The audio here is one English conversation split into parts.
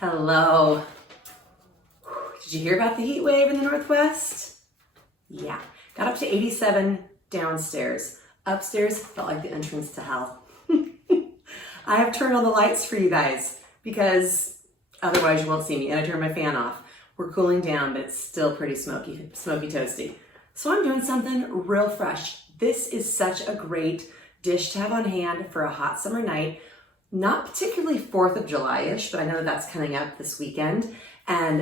Hello. Did you hear about the heat wave in the Northwest? Yeah, got up to 87 downstairs. Upstairs felt like the entrance to hell. I have turned on the lights for you guys because otherwise you won't see me, and I turned my fan off. We're cooling down, but it's still pretty smoky toasty. So I'm doing something real fresh. This is such a great dish to have on hand for a hot summer night. Not particularly 4th of July-ish, but I know that's coming up this weekend. And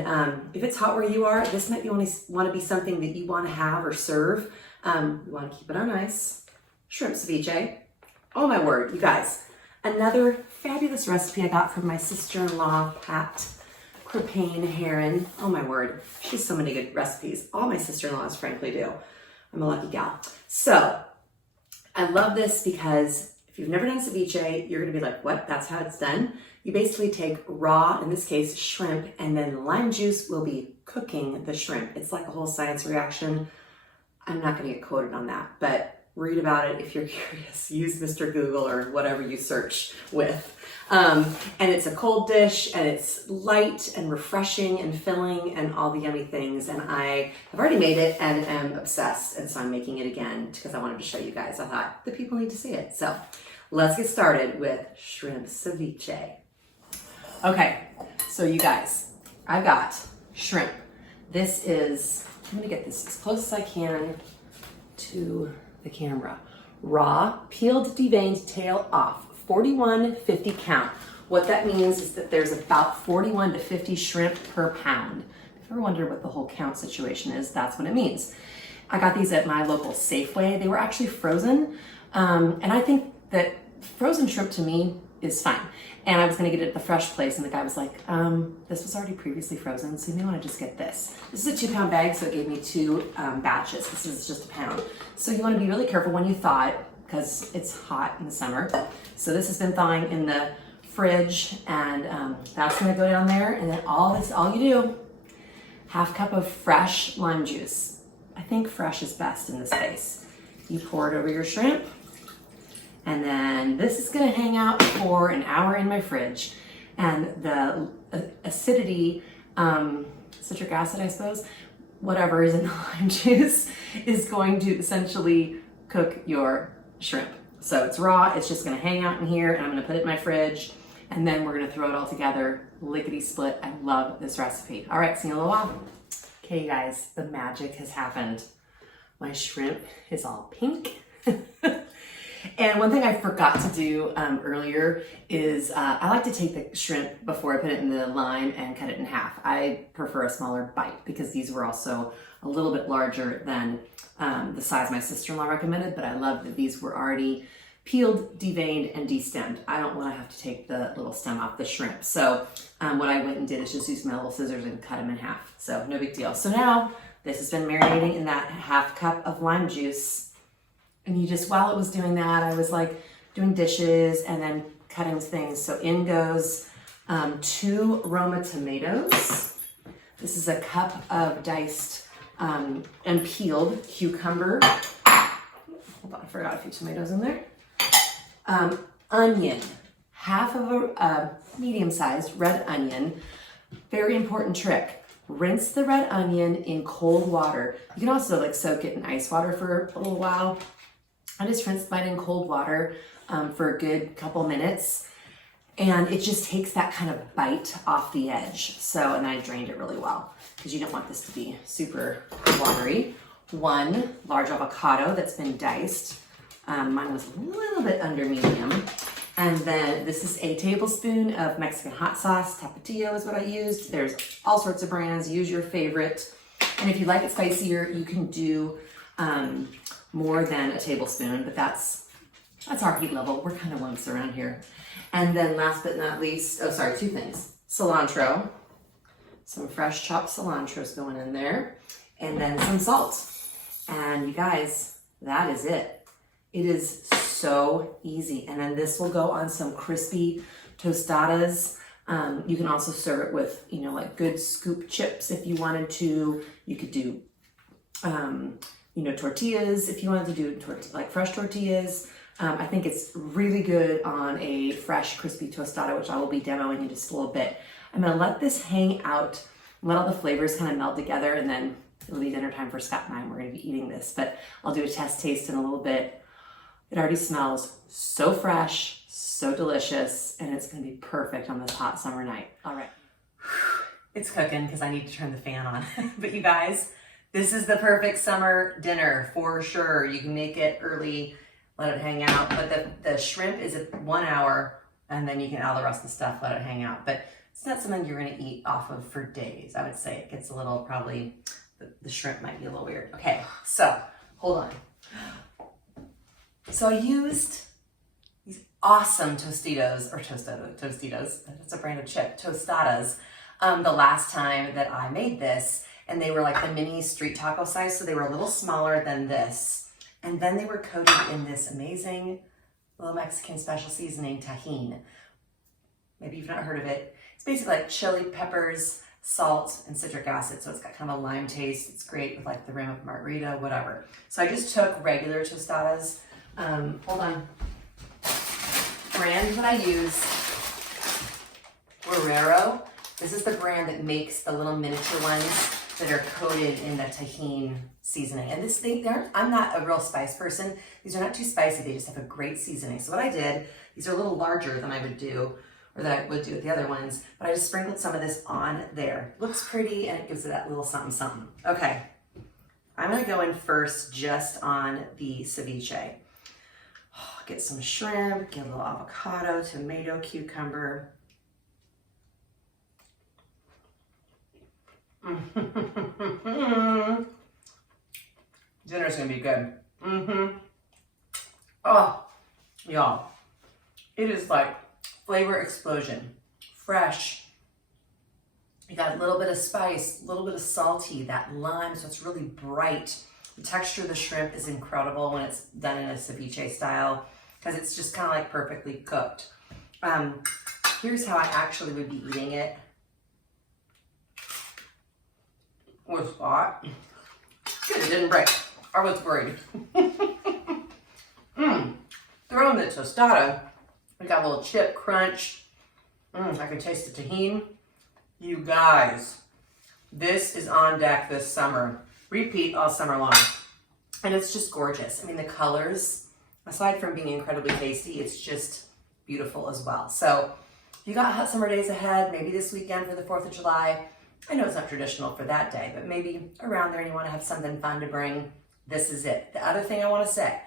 if it's hot where you are, this might want to be something that you want to have or serve. We want to keep it on ice. Shrimp ceviche. Oh my word, you guys. Another fabulous recipe I got from my sister-in-law, Pat Crepane-Heron. Oh my word, she has so many good recipes. All my sister-in-laws frankly do. I'm a lucky gal. So I love this because if you've never done ceviche, you're gonna be like, what? That's how it's done? You basically take raw, in this case, shrimp, and then lime juice will be cooking the shrimp. It's like a whole science reaction. I'm not gonna get quoted on that, but read about it if you're curious. Use Mr. Google or whatever you search with. And it's a cold dish, and it's light and refreshing and filling and all the yummy things. And I have already made it and am obsessed. And so I'm making it again because I wanted to show you guys. I thought the people need to see it. So let's get started with shrimp ceviche. Okay, so you guys, I got shrimp. This is, I'm gonna get this as close as I can to the camera. Raw, peeled, deveined, tail off, 41.50 count. What that means is that there's about 41 to 50 shrimp per pound. If you ever wondered what the whole count situation is, that's what it means. I got these at my local Safeway. They were actually frozen, and I think that frozen shrimp to me is fine. And I was gonna get it at the fresh place, and the guy was like, this was already previously frozen, so you may wanna just get this. This is a 2-pound bag, so it gave me 2 batches. This is just a pound. So you wanna be really careful when you thaw it, because it's hot in the summer. So this has been thawing in the fridge, and that's gonna go down there, and then all you do, 1/2 cup of fresh lime juice. I think fresh is best in this case. You pour it over your shrimp, and then this is gonna hang out for an hour in my fridge. And the acidity, citric acid, I suppose, whatever is in the lime juice is going to essentially cook your shrimp. So it's raw, it's just gonna hang out in here, and I'm gonna put it in my fridge, and then we're gonna throw it all together, lickety split. I love this recipe. All right, see you in a little while. Okay, you guys, the magic has happened. My shrimp is all pink. And one thing I forgot to do earlier is I like to take the shrimp before I put it in the lime and cut it in half. I prefer a smaller bite because these were also a little bit larger than the size my sister-in-law recommended, but I love that these were already peeled, deveined, and destemmed. I don't want to have to take the little stem off the shrimp. So what I went and did is just use my little scissors and cut them in half. So no big deal. So now this has been marinating in that 1/2 cup of lime juice. And you just, while it was doing that, I was like doing dishes and then cutting things. So in goes 2 Roma tomatoes. This is a cup of diced and peeled cucumber. Hold on, I forgot a few tomatoes in there. Onion, 1/2 of a medium-sized red onion. Very important trick. Rinse the red onion in cold water. You can also like soak it in ice water for a little while. I just rinsed mine in cold water for a good couple minutes, and it just takes that kind of bite off the edge. So, and I drained it really well because you don't want this to be super watery. 1 large avocado that's been diced. Mine was a little bit under medium. And then this is a tablespoon of Mexican hot sauce. Tapatio is what I used. There's all sorts of brands. Use your favorite. And if you like it spicier, you can do more than a tablespoon, but that's our heat level. We're kind of wimps around here. And then last but not least, 2 things. Cilantro. Some fresh chopped cilantro is going in there. And then some salt. And you guys, that is it. It is so easy. And then this will go on some crispy tostadas. You can also serve it with, like good scoop chips if you wanted to. You could do, tortillas if you wanted to do like fresh tortillas. I think it's really good on a fresh crispy tostada, which I will be demoing in just a little bit. I'm gonna let this hang out, let all the flavors kind of meld together, and then it'll be dinner time for Scott and I. We're gonna be eating this, but I'll do a test taste in a little bit. It already smells so fresh, so delicious, and it's gonna be perfect on this hot summer night. All right. It's cooking because I need to turn the fan on. But you guys, this is the perfect summer dinner for sure. You can make it early, let it hang out. But the shrimp is at 1 hour, and then you can add the rest of the stuff, let it hang out. But it's not something you're gonna eat off of for days. I would say it gets a little, probably, the shrimp might be a little weird. Okay, so hold on. So I used these awesome Tostitos, or Tostitos, that's a brand of chip, tostadas, the last time that I made this, and they were like the mini street taco size, so they were a little smaller than this. And then they were coated in this amazing little Mexican special seasoning, TAJIN. Maybe you've not heard of it. It's basically like chili peppers, salt, and citric acid, so it's got kind of a lime taste. It's great with like the rim of margarita, whatever. So I just took regular tostadas. Hold on. Brand that I use, Guerrero. This is the brand that makes the little miniature ones that are coated in the TAJIN seasoning. And this thing, I'm not a real spice person. These are not too spicy. They just have a great seasoning. So what I did, these are a little larger than I would do, or that I would do with the other ones, but I just sprinkled some of this on there. Looks pretty, and it gives it that little something something. Okay, I'm gonna go in first just on the ceviche. Get some shrimp, get a little avocado, tomato, cucumber. Dinner's gonna be good. Oh, y'all, it is like flavor explosion. Fresh. You got a little bit of spice, a little bit of salty, that lime, so it's really bright. The texture of the shrimp is incredible when it's done in a ceviche style, because it's just kind of like perfectly cooked. Here's how I actually would be eating it. With hot. Good, it didn't break. I was worried. Throw in the tostada. We got a little chip crunch. I can taste the TAJIN. You guys, this is on deck this summer. Repeat all summer long. And it's just gorgeous. I mean, the colors, aside from being incredibly tasty, it's just beautiful as well. So you got hot summer days ahead, maybe this weekend for the 4th of July. I know it's not traditional for that day, but maybe around there and you want to have something fun to bring, this is it. The other thing I want to say,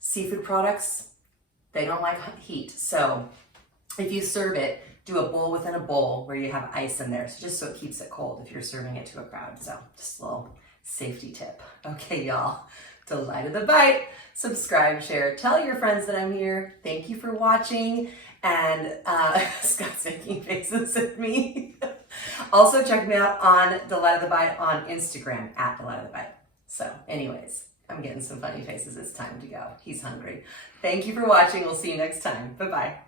seafood products, they don't like heat. So if you serve it, do a bowl within a bowl where you have ice in there, so just so it keeps it cold if you're serving it to a crowd. So just a little safety tip. Okay, y'all, delighted the bite. Subscribe, share, tell your friends that I'm here. Thank you for watching. And Scott's making faces at me. Also, check me out on Delight of the Bite on Instagram, at Delight of the Bite. So anyways, I'm getting some funny faces. It's time to go. He's hungry. Thank you for watching. We'll see you next time. Bye-bye.